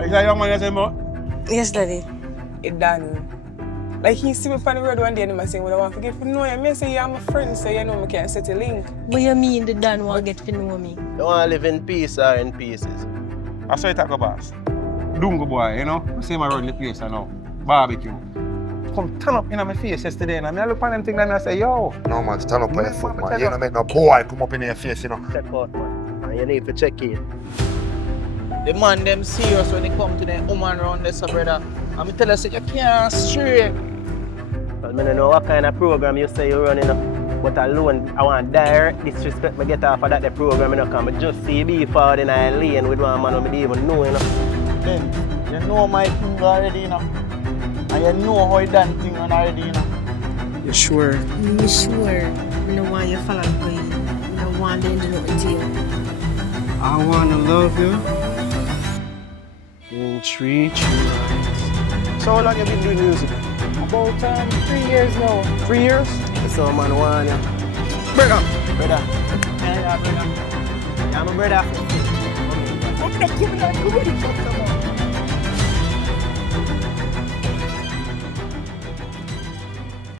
Is that young man you say about? Yes, Daddy. It done. Like he see me on the road one day and he say, well, I want to get to know you. I say, you're my friend, so you know me can't set a link. What you mean the Dan want to get to know me? You want to live in peace or in pieces? I saw you talk about boss. Dungo boy, you know? I see him around the place now. Barbecue. Come turn up in my face yesterday and I look on them thing and I say, yo. No man, stand up on your foot, man. You don't make no boy come up in your face, you know. Check out, man. And you need to check in. The man them serious when they come to the woman around this, brother. And me tell us, you can't stray. Well, I don't know what kind of program you say you're running, but alone, I want direct disrespect me get off of that program, you know, because I just see beef out in a lane with one man who I don't even know, you know. Then, you know my thing already, you know. And you know how you done thing already, you know. You sure? I'm sure. I don't want you to follow me. I don't want them to do nothing to you. I wanna love you. And treat you. So how long have you been doing music? About 3 years now. 3 years? So man want you. Brother. Brother. Yeah, brother. Yeah, my brother. I'm not coming out.